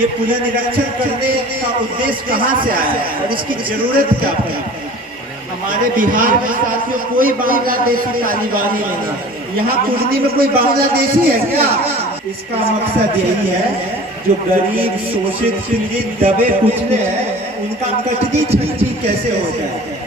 ये पुनर्निरीक्षण करने का उद्देश्य कहाँ से आया है और इसकी जरूरत क्या पड़ी? हमारे बिहार में साथियों कोई बांग्लादेशी तालिबानी नहीं है। यहाँ पूर्णी में कोई बांग्लादेशी है क्या? इसका मकसद यही है जो गरीब शोषित पीड़ित दबे कुचले हैं उनका कटनी छटनी कैसे हो जाए।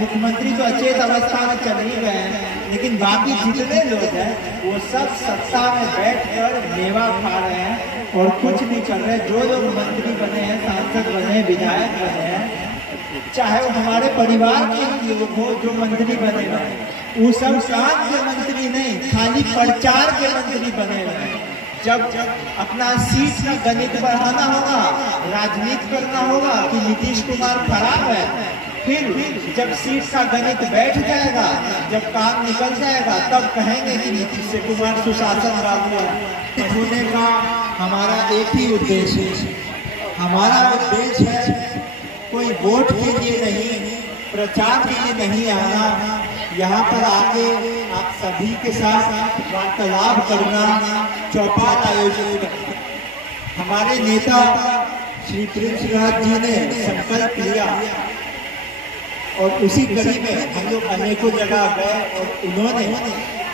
मुख्यमंत्री तो अचेत अवस्था में चल ही गए हैं, लेकिन बाकी जितने लोग हैं वो सब सत्ता में बैठकर मेवा खा रहे हैं और कुछ नहीं कर रहे। जो लोग मंत्री बने हैं, सांसद बने हैं, विधायक बने हैं, चाहे वो हमारे परिवार के लोग हो जो मंत्री बने हैं, वो सब काम के मंत्री नहीं, खाली प्रचार के मंत्री बने हैं। जब अपना सीट का गणित बढ़ाना होगा, राजनीति करना होगा कि नीतीश कुमार खराब है, फिर जब सीट का गणित बैठ जाएगा, जब काम निकल जाएगा, तब कहेंगे कि नीतीश कुमार सुशासन लागू है। होने का हमारा एक ही उद्देश्य है, हमारा उद्देश्य है कोई वोट के लिए नहीं, प्रचार के लिए नहीं आना। यहाँ पर आके आप सभी के साथ वार्तालाप करना, चौपाल आयोजित करना। हमारे नेता श्री प्रिंस राज जी ने संकल्प लिया और उसी कड़ी में हम लोग अनेकों जगह गए और उन्होंने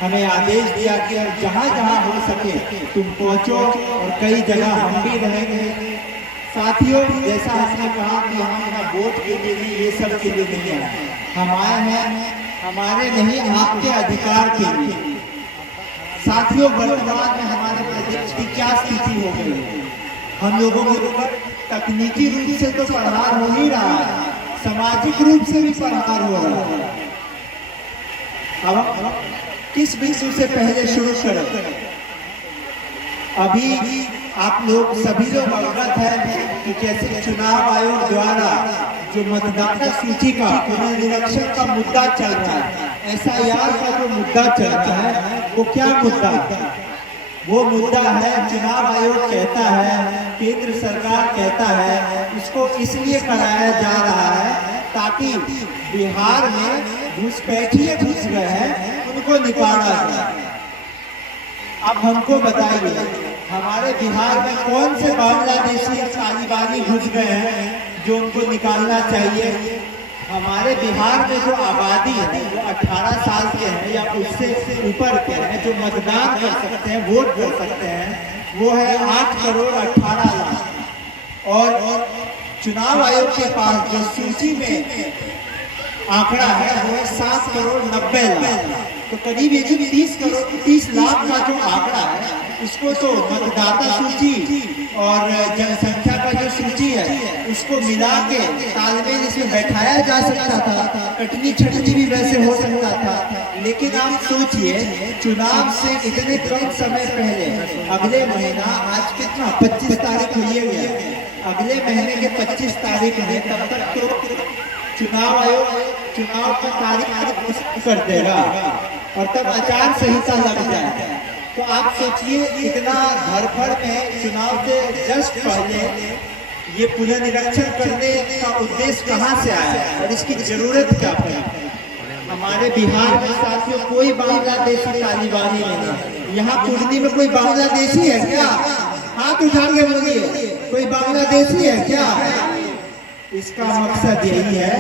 हमें आदेश दिया कि जहाँ जहाँ हो सके तुम पहुँचो, और कई जगह हम भी रहेंगे। साथियों, जैसा हमने कहा कि हम ना वोट के लिए नहीं, ये सब के लिए नहीं है, हम आए हैं हमारे नहीं आपके अधिकार के लिए। साथियों, वर्तमान में हमारे प्रदेश की क्या स्थिति हो गई है? हम लोगों के ऊपर तकनीकी रूप से तो प्रहार हो ही रहा है, सामाजिक रूप से भी प्रहार हो रहा है। अब किस बिंदु से पहले शुरू करें? अभी आप लोग सभी लोग अवगत है कि कैसे चुनाव आयोग द्वारा जो मतदाता सूची का पुनर्निरीक्षण का मुद्दा चल रहा है, SIR का जो मुद्दा चल रहा है, वो क्या मुद्दा है? वो मुद्दा है, चुनाव आयोग कहता है, केंद्र सरकार कहता है, इसको इसलिए कराया जा रहा है ताकि बिहार में घुसपैठिए घुस गए हैं उनको निकाला जाए। अब हमको बताइए, हमारे बिहार में कौन से बांग्लादेशी तालिबानी घुस गए हैं जो उनको निकालना चाहिए? हमारे बिहार में जो आबादी है वो 18 साल के हैं या उससे ऊपर के हैं, जो मतदान कर सकते हैं, वोट कर सकते हैं, वो है 8 करोड़ 18 लाख। और चुनाव आयोग के पास जो सूची में आंकड़ा है वो है 7 करोड़ 90 लाख। तो करीब ये जो 30 लाख का जो आंकड़ा है, इसको तो मतदाता सूची और जनसंख्या का जो सूची है उसको मिला के तालमेल इसमें बैठाया जा सकता था, कटनी छटनी भी वैसे हो सकता था। लेकिन आप सोचिए, चुनाव से इतने कम समय पहले, अगले महीना, आज कितना 25 तारीख हुई है, अगले महीने के 25 तारीख में तब तक तो चुनाव आयोग चुनाव का तारीख कर देगा और तब आचार संहिता लग जाएगा। तो आप सोचिए, इतना धड़फड़ में चुनाव के जस्ट पहले ये पुनर्निरीक्षण करने का उद्देश्य कहाँ से आया है और इसकी जरूरत क्या पड़ी? हमारे बिहार में साथियों कोई बांग्लादेशी तालिबानी नहीं है। यहाँ पूर्णी में कोई बांग्लादेशी है क्या? हाथ उठा के बोलिए, कोई बांग्लादेशी है क्या? इसका मकसद यही है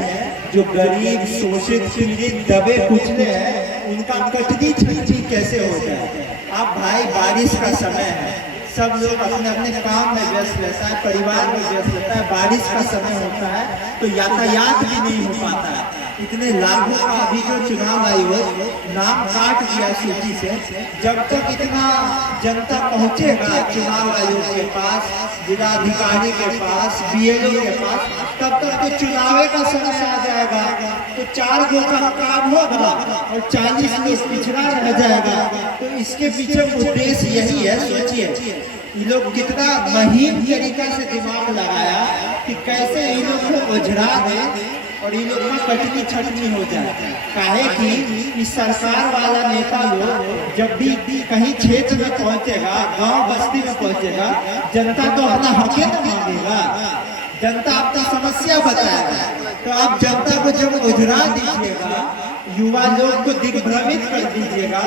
जो गरीब शोषित पीड़ित दबे कुचले हैं उनका कटनी छटनी कैसे हो जाए। अब भाई, बारिश का समय है, सब लोग अपने अपने काम में व्यस्त रहता है, परिवार में व्यस्त रहता है, बारिश का समय होता है तो यातायात भी नहीं हो पाता है। इतने लाखों का अभी जो चुनाव आयोग नाम काट दिया सूची से, जब तक इतना जनता पहुंचेगा चुनाव आयोग के पास, जिलाधिकारी के पास, BLO के पास, तब तक तो चुनाव का समय आ जाएगा। तो 4 गो का काम होगा और 40 लोग पिछड़ा रह जाएगा। तो इसके पीछे उद्देश्य यही है। सोचिए, ये लोग कितना महीन तरीका से दिमाग लगाया कि कैसे इन लोग को उजड़ा दे और इन लोग का कटनी छटनी हो जाए। काहे कि इस सरकार वाला नेता लोग जब भी कहीं क्षेत्र में पहुंचेगा, गांव बस्ती में पहुंचेगा, जनता तो अपना हक न मांगेगा, जनता अपना समस्या बताएगा। तो आप जनता को जब उजड़ा दीजिएगा, युवा लोग को दिग्भ्रमित कर दीजिएगा,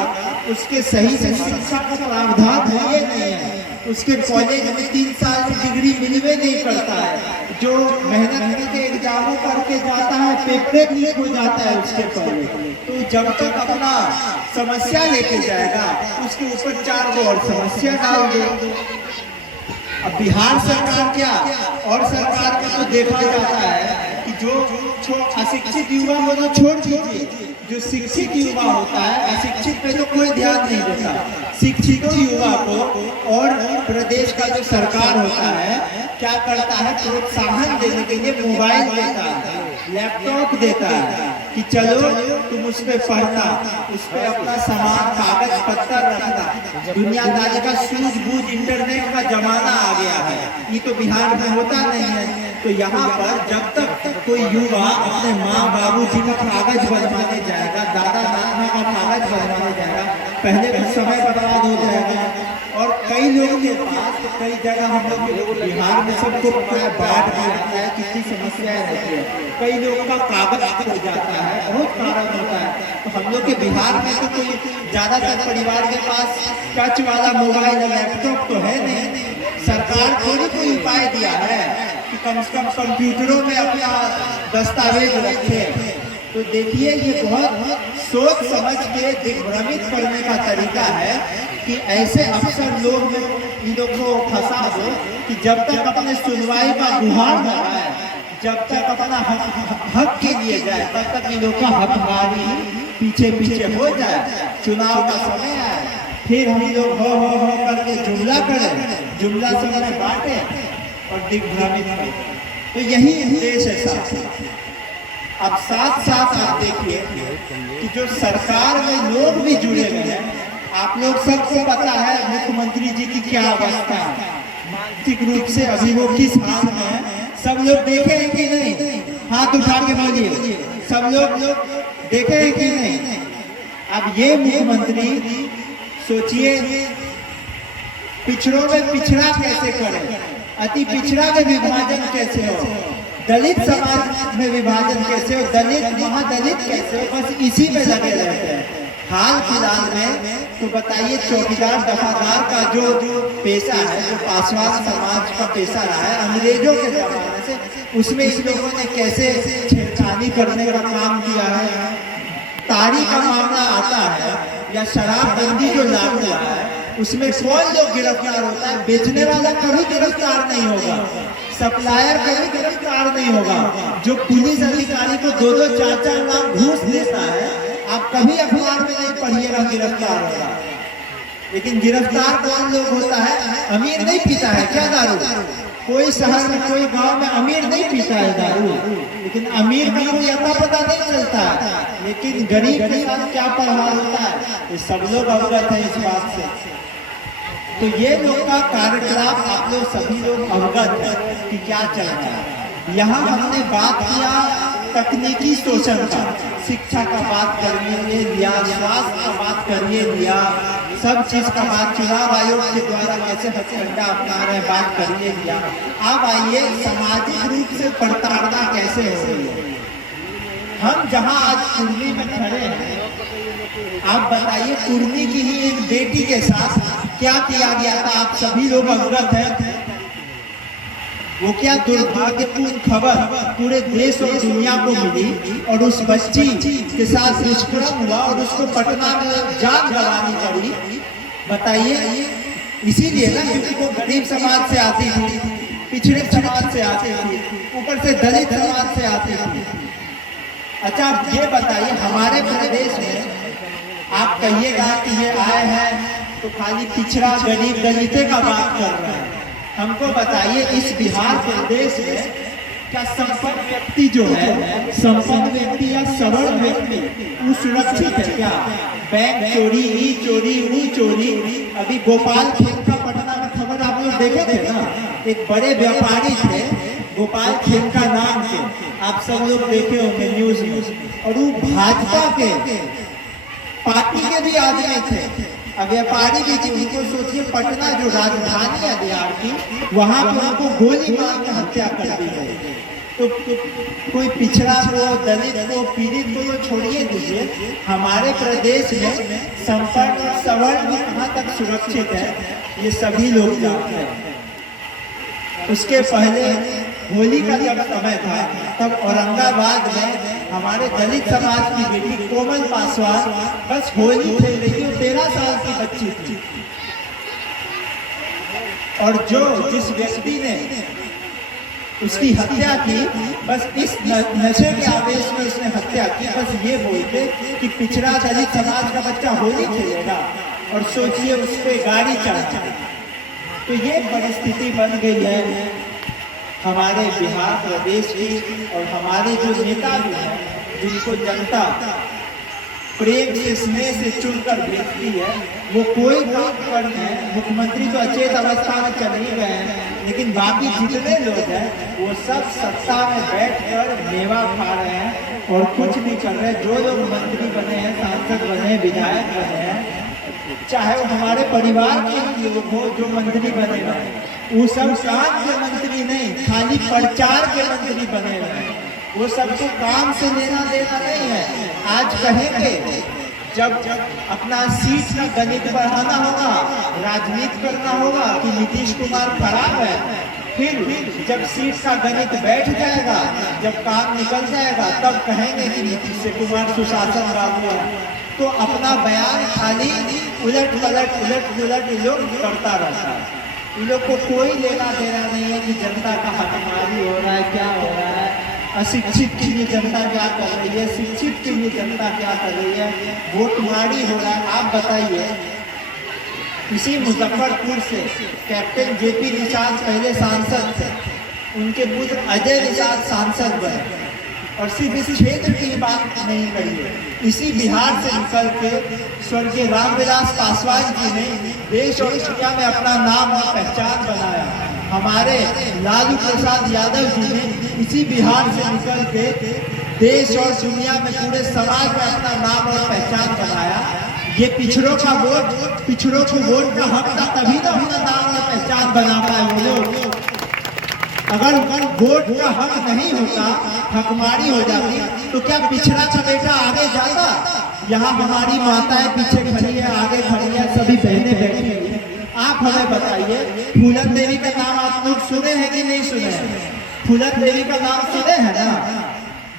उसके सही से शिक्षा का प्रावधान है ये नहीं है। उसके कॉलेज में 3 साल की डिग्री मिलवे नहीं करता है, जो मेहनत करके एग्जामों करके जाता है, पेपर लीक हो जाता है उसके पहले, तो जब तक अपना समस्या लेके जाएगा उसके ऊपर 4 गो और समस्या डाल दो। अब बिहार सरकार क्या और सरकार में तो देखा जाता है कि जो अशिक्षित युवा को तो छोड़ दीजिए, जो शिक्षित युवा होता है अशिक्षित पे तो कोई ध्यान नहीं देता। शिक्षितों युवा को और प्रदेश का जो सरकार होता है क्या करता है, प्रोत्साहन देने के लिए मोबाइल देता है, लैपटॉप देता है कि चलो तुम उस पर पढ़ना, उस पर अपना सामान कागज पत्थर रखना। दुनियादारी का सूझबूझ इंटरनेट का जमाना आ गया है, ये तो बिहार में होता नहीं है। तो यहाँ पर जब तक कोई युवा अपने माँ बाबूजी का कागज बनवाने जाएगा, दादा नाना का कागज बनवाने जाएगा, पहले कुछ समय बर्बाद हो जाएगा। और कई लोगों के पास तो कई जगह हम लोग बिहार में सबको पता है बाढ़ भी आता है, कितनी समस्याएं रहती है, कई लोगों का कागज खो जाता है, बहुत कारण होता है। तो हम लोग के बिहार में तो कोई ज्यादातर परिवार के पास टच वाला मोबाइल या लैपटॉप तो है नहीं। सरकार थोड़ी कोई उपाय दिया है कि कम से कम कंप्यूटरों में अपना दस्तावेज रखे। तो देखिए ये बहुत सोच समझ के दिग्भ्रमित करने का तरीका है कि ऐसे अफसर लोग इन लोग को फंसा दो कि जब तक अपने सुनवाई का गुहार लगाए, जब तक अपना हक के लिए जाए, तब तक इन लोग का हकदारी पीछे पीछे हो जाए। चुनाव का समय आए फिर हम लोग हो करके जुमला करें, जुमला समय बांटे और दिग्भ्रमित करें। तो यही उद्देश्य है साथ। अब साथ साथ आप देखिए कि जो सरकार में लोग भी जुड़े हुए हैं, आप लोग सबको पता है मुख्यमंत्री जी की क्या अवस्था है, मानसिक रूप से अभी वो किस हाल में है, सब लोग देखे हैं कि नहीं? हाथ उठा के बोलिए, सब लोग देखे हैं कि नहीं? अब ये मुख्यमंत्री सोचिए पिछड़ों में पिछड़ा कैसे करे, अति पिछड़ा में विभाजन कैसे हो, दलित समाज में विभाजन कैसे हो, दलित महादलित कैसे हो, बस इसी में लगे रहते हैं। हाल फिलहाल में तो बताइए चौकीदार दफादार का जो पेशा है, जो पासवान समाज का पेशा रहा है अंग्रेजों के जमाने से, उसमें इन लोगों ने कैसे छेड़छाड़ी करने का काम किया है। तारी का मामला आता है या शराबबंदी जो लागू हुआ है उसमें कौन लोग गिरफ्तार होता है? बेचने वाला कभी गिरफ्तार नहीं होगा, सप्लायर कभी गिरफ्तार नहीं होगा, जो पुलिस अधिकारी को 2-2 4-4 लाख घूस देता है आप कभी अखबार में नहीं पढ़िएगा गिरफ्तार होगा। लेकिन गिरफ्तार कौन लोग होता है? अमीर नहीं पीता है क्या दारू? कोई शहर में कोई गांव में अमीर नहीं पीता है दारू, लेकिन अमीर का कोई अता पता नहीं चलता है, लेकिन गरीब के साथ क्या प्रभाव होता है ये सब लोग अवगत है इस बात से। तो ये लोग का कार्यकलाप आप लोग सभी लोग अवगत है कि क्या चल रहा है। यहाँ हमने बात किया तकनीकी शोषण का, शिक्षा का बात करिए लिया, स्वास्थ्य का बात करिए लिया, सब चीज का बात, चुनाव आयोग के द्वारा कैसे हथकंडा अपना रहे बात करिए लिया। अब आइए सामाजिक रूप से प्रताड़ना कैसे हो रही है। हम जहाँ आज कुर्मी में खड़े हैं, आप बताइए कुर्मी की ही एक बेटी के साथ क्या किया गया था, आप सभी लोग अवगत हैं। वो क्या दुर्भाग्यपूर्ण खबर पूरे देश और दुनिया को मिली और उस बच्ची के साथ दुष्कर्म हुआ और उसको पटना में जान गंवानी पड़ी। बताइए इसीलिए ना क्योंकि वो गरीब समाज से आती थी, पिछड़े समाज से आती थी, ऊपर से दलित समाज से आती थी। अच्छा आप ये बताइए हमारे प्रदेश में आप कहिएगा कि ये आए हैं तो खाली पिछड़ा गरीब दलिते का बात कर रहे हैं। हमको बताइए इस बिहार प्रदेश में क्या संपन्न व्यक्ति जो है, संपन्न व्यक्ति या सवर्ण व्यक्ति वो सुरक्षित है क्या? बैंक चोरी, ई चोरी, वो चोरी, अभी गोपाल खेम का पटना में खबर आप लोग देखे थे ना, एक बड़े व्यापारी थे गोपाल खेम का नाम के, आप सब लोग देखे होंगे न्यूज में, और वो भाजपा के पार्टी के भी आदमी थे, व्यापारी भी थी। उनको सोचिए पटना जो राजधानी है बिहार की, वहां पर उनको गोली मार के हत्या कर दी गई। तो कोई पिछड़ा को, दलित को, पीड़ित को तो छोड़िए दीजिए, हमारे प्रदेश में संपन्न और सवर्ण भी कहाँ तक सुरक्षित है ये सभी लोग जानते हैं। उसके पहले होली का जब समय था तब औरंगाबाद में हमारे दलित समाज की बेटी कोमल पासवान बस होली खेल रही थी, 13 साल की बच्ची थी, और जिस व्यक्ति ने उसकी हत्या की, बस इस नशे के आवेश में उसने हत्या की, बस ये बोल के कि पिछड़ा दलित समाज का बच्चा होली खेलेगा, और सोचिए उस पर गाड़ी चढ़ा। तो ये परिस्थिति बन गई है हमारे बिहार प्रदेश की, और हमारे जो नेता भी हैं जिनको जनता प्रेम से, स्नेह से चुनकर भेजती है, वो कोई काम करते हैं। मुख्यमंत्री तो अचेत अवस्था में चल ही गए हैं, लेकिन बाकी जितने लोग हैं वो सब सत्ता में बैठकर मेवा खा रहे हैं और कुछ नहीं कर रहे। जो लोग मंत्री बने हैं, सांसद बने, विधायक बने हैं, चाहे वो हमारे परिवार के लोग हो जो मंत्री बने हैं, वो सब काम के मंत्री नहीं, खाली प्रचार के मंत्री बने हैं। वो सबको काम से लेना देना नहीं है। आज कहेंगे जब अपना सीट का गणित बढ़ाना होगा, राजनीति करना होगा कि नीतीश कुमार खराब है, फिर जब सीट का गणित बैठ जाएगा, जब काम निकल जाएगा, तब कहेंगे कि नीतीश कुमार सुशासन लागू है। तो अपना बयान खाली उलट पलट ये लोग करता रहता है। इन लोग को कोई लेना देना नहीं है कि जनता का हकमारी हो रहा है, क्या हो रहा है, अशिक्षित के लिए जनता क्या कर रही है, शिक्षित के लिए जनता क्या कर रही है, वोटमारी हो रहा है। आप बताइए, इसी मुजफ्फरपुर से कैप्टन जेपी निषाद पहले सांसद थे, उनके पुत्र अजय निषाद सांसद बने, और सिर्फ इस क्षेत्र की बात नहीं करिए, इसी बिहार से निकल के स्वर्गीय रामविलास पासवान जी ने देश और दुनिया में अपना नाम और पहचान बनाया। हमारे लालू प्रसाद यादव जी ने इसी बिहार से निकल के देश और दुनिया में पूरे समाज में अपना नाम और पहचान बनाया। ये पिछड़ों का वोट, पिछड़ों को वोट का हक था, तभी तो अपना नाम और पहचान बना पाए वो लोग। अगर वोट का हक नहीं होता, हकमारी हो जाती, तो क्या पिछड़ा का बेटा आगे जाता? यहाँ हमारी माताएं पीछे खड़ी है, आगे खड़ी है, सभी बहनें बैठी है। आप हमें बताइए, फूलन देवी का नाम आप लोग सुने हैं कि नहीं सुने हैं? फूलन देवी का नाम सुने हैं ना,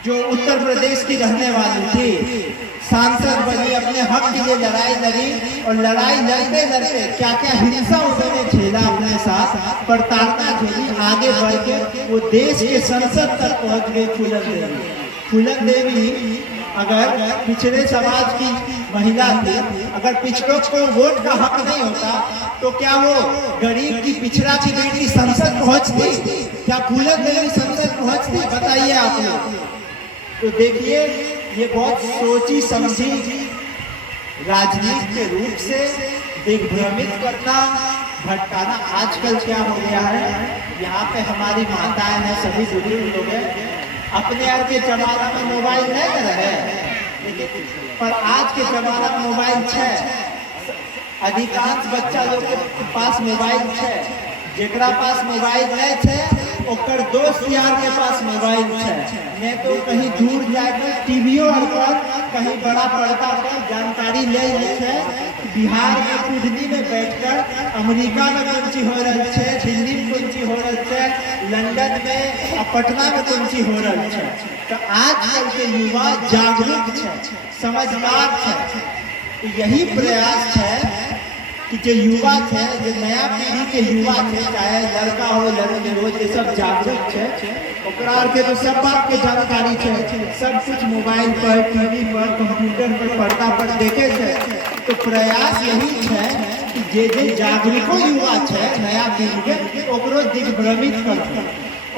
जो उत्तर प्रदेश की रहने वाली थी, सांसद बनी, अपने हक के लिए लड़ाई लड़ी, और लड़ाई लड़ते लड़ते क्या क्या हिंसा उन्होंने झेला अपने साथ, प्रताड़ना झेली, आगे बढ़ के वो देश के संसद तक पहुंच गई फूलन देवी। फूलन देवी अगर पिछड़े समाज की महिला थी, अगर पिछड़ों को वोट का हक नहीं होता, तो क्या वो गरीब की, पिछड़ा की बेटी संसद पहुंचती? क्या फूलन देवी संसद पहुंचती? बताइए आप लोग। तो देखिए, ये बहुत सोची समझी राजनीति के रूप से दिग्भ्रमित करना, भटकाना। आजकल क्या हो गया है, यहाँ पे हमारी माताएं हैं, सभी बुजुर्ग लोग हैं, अपने आप के जमाना में मोबाइल नहीं रहे, लेकिन पर आज के जमाना में मोबाइल है। अधिकांश बच्चा लोग के पास मोबाइल है, जेकरा पास मोबाइल नहीं है ओकर दोस्त यार के पास मोबाइल है, नहीं तो कहीं दूर जाकर टीवीओ पर, कहीं बड़ा पर्दा पर जानकारी ले है। बिहार में कुंडली में बैठकर अमेरिका में कौन ची हो रही है, दिल्ली में कौन ची हो रही है, लंदन में, पटना में कौन ची हो रही है। तो आजकल के युवा जागरूक है, समझदार है। तो यही प्रयास है कि जो युवा थे, जो नया पीढ़ी के युवा थे, चाहे लड़का हो लड़की हो, ये सब जागरूक है। ओकरा के तो सब बात के जानकारी है, सब कुछ मोबाइल पर, टीवी पर, कंप्यूटर पर, पर्दा पर देखे थे। तो प्रयास यही है कि जे जागरूको युवा है नया पीढ़ी के, ओकरो दिग्भ्रमित कर दो,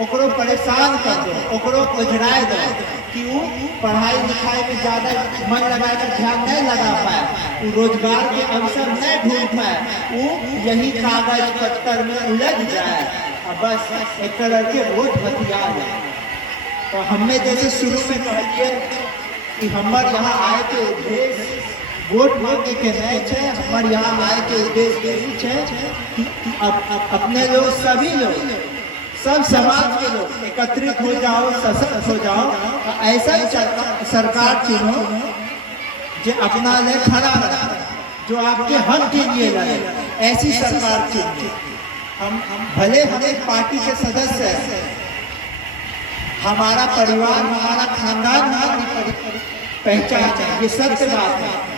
ओकरो परेशान कर दो, ओकरो उजराए दो कि वो पढ़ाई लिखाई में ज़्यादा मन लगाकर ध्यान नहीं लगा पाए, वो रोजगार के अवसर नहीं ढूंढ पाए, वो यही कागज पत्थर में उलझ जाए और बस एक तरह के वोट हथियार है। तो हमने जैसे शुरू में कह दिए कि हमारे यहाँ आए के उद्देश्य वोट मांगे के नहीं है, हमारे यहाँ आए के उद्देश्य यही है कि अपने लोग, सभी लोग सब समाज के लोग एकत्रित हो जाओ, सशक्त हो जाओ, ऐसा ही सरकार चुनो जो अपना ले खड़ा रहे, जो आपके हक के लिए लड़े, ऐसी सरकार चुनिए। हम भले हम एक पार्टी के सदस्य हैं, हमारा परिवार, हमारा खानदान हमारी पहचान है, ये सत्य बात है।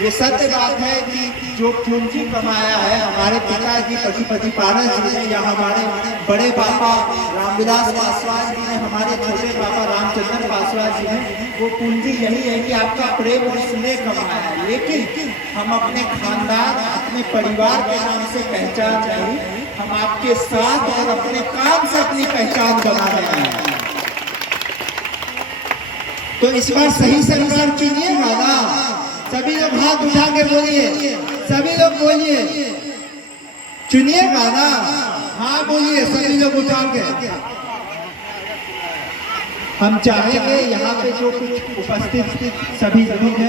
ये सत्य बात है कि जो पूंजी कमाया है हमारे पिताजी पशुपति पारस जी ने, या हमारे बड़े पापा रामविलास पासवान जी ने, हमारे छोटे पापा रामचंद्र पासवान जी ने, वो पूंजी यही है कि आपका प्रेम और स्नेह कमाया है। लेकिन हम अपने खानदान, अपने परिवार के नाम से पहचान नहीं, हम आपके साथ और अपने काम से अपनी पहचान बना रहे हैं। तो इस बार सही सरकार चुनिएगा ना? सभी लोग हाथ उठा के बोलिए, सभी लोग बोलिए, चुनिएगा ना? हाँ बोलिए सभी लोग उठा के। हम चाहेंगे यहाँ पे जो कुछ उपस्थित सभी लोग हैं